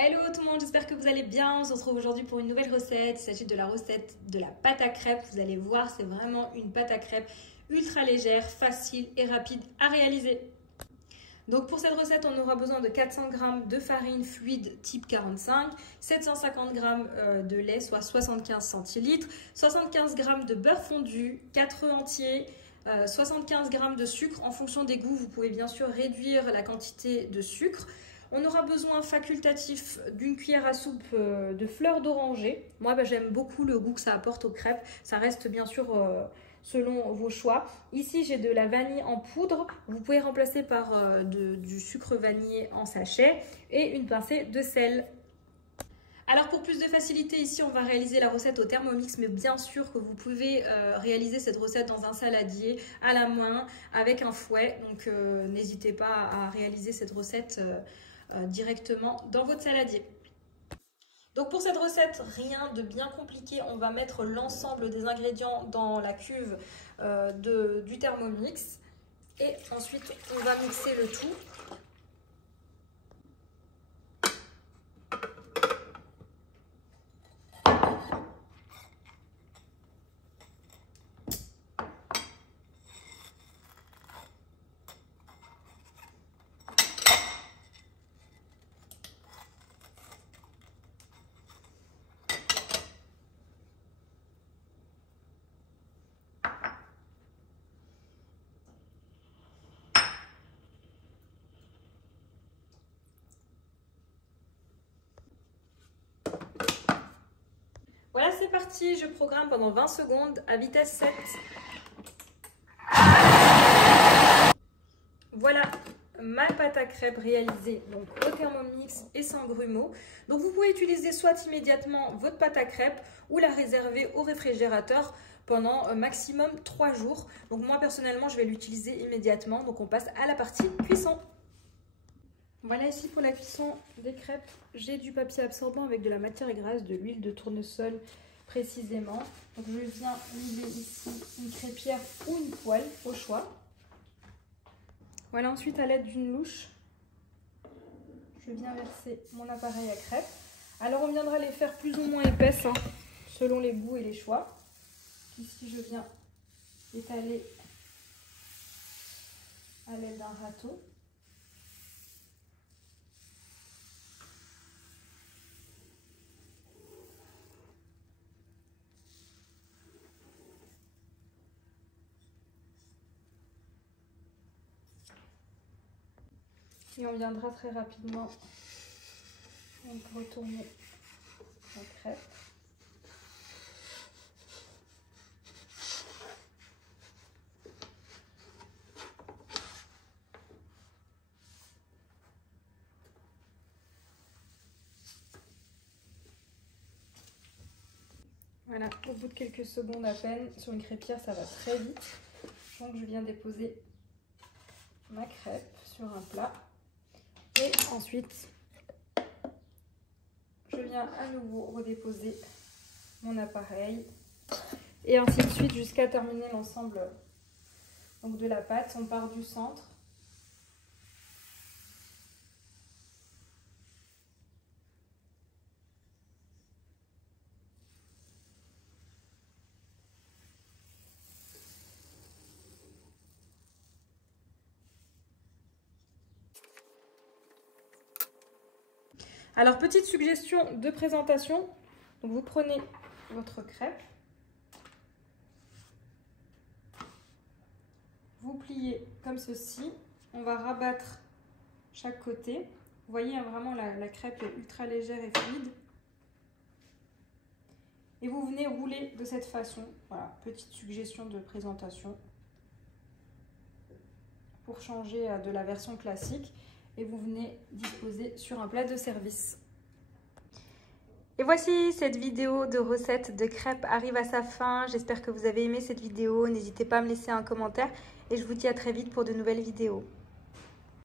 Hello tout le monde, j'espère que vous allez bien. On se retrouve aujourd'hui pour une nouvelle recette. Il s'agit de la recette de la pâte à crêpes. Vous allez voir, c'est vraiment une pâte à crêpes ultra légère, facile et rapide à réaliser. Donc pour cette recette, on aura besoin de 400 g de farine fluide type 45, 750 g de lait, soit 75 centilitres, 75 g de beurre fondu, 4 œufs entiers, 75 g de sucre. En fonction des goûts, vous pouvez bien sûr réduire la quantité de sucre. On aura besoin facultatif d'une cuillère à soupe de fleur d'oranger. Moi, j'aime beaucoup le goût que ça apporte aux crêpes. Ça reste bien sûr selon vos choix. Ici, j'ai de la vanille en poudre. Vous pouvez remplacer par du sucre vanillé en sachet et une pincée de sel. Alors pour plus de facilité, ici on va réaliser la recette au Thermomix, mais bien sûr que vous pouvez réaliser cette recette dans un saladier à la main avec un fouet. Donc n'hésitez pas à réaliser cette recette directement dans votre saladier. Donc pour cette recette, rien de bien compliqué, on va mettre l'ensemble des ingrédients dans la cuve du Thermomix et ensuite on va mixer le tout. Voilà, c'est parti, je programme pendant 20 secondes à vitesse 7. Voilà ma pâte à crêpes réalisée donc au Thermomix et sans grumeaux. Donc vous pouvez utiliser soit immédiatement votre pâte à crêpes ou la réserver au réfrigérateur pendant maximum 3 jours. Donc moi personnellement je vais l'utiliser immédiatement. Donc on passe à la partie cuisson. Voilà, ici pour la cuisson des crêpes, j'ai du papier absorbant avec de la matière grasse, de l'huile de tournesol précisément. Donc je viens mouiller ici une crêpière ou une poêle au choix. Voilà, ensuite à l'aide d'une louche, je viens verser mon appareil à crêpes. Alors on viendra les faire plus ou moins épaisses selon les goûts et les choix. Ici je viens étaler à l'aide d'un râteau. Et on viendra très rapidement retourner la crêpe. Voilà, au bout de quelques secondes à peine, sur une crêpière ça va très vite. Donc je viens déposer ma crêpe sur un plat. Et ensuite, je viens à nouveau redéposer mon appareil. Et ainsi de suite jusqu'à terminer l'ensemble de la pâte. On part du centre. Alors, petite suggestion de présentation. Donc, vous prenez votre crêpe, vous pliez comme ceci. On va rabattre chaque côté. Vous voyez, vraiment, la crêpe est ultra légère et fluide. Et vous venez rouler de cette façon. Voilà, petite suggestion de présentation pour changer de la version classique. Et vous venez disposer sur un plat de service. Et voici, cette vidéo de recette de crêpes arrive à sa fin. J'espère que vous avez aimé cette vidéo. N'hésitez pas à me laisser un commentaire et je vous dis à très vite pour de nouvelles vidéos.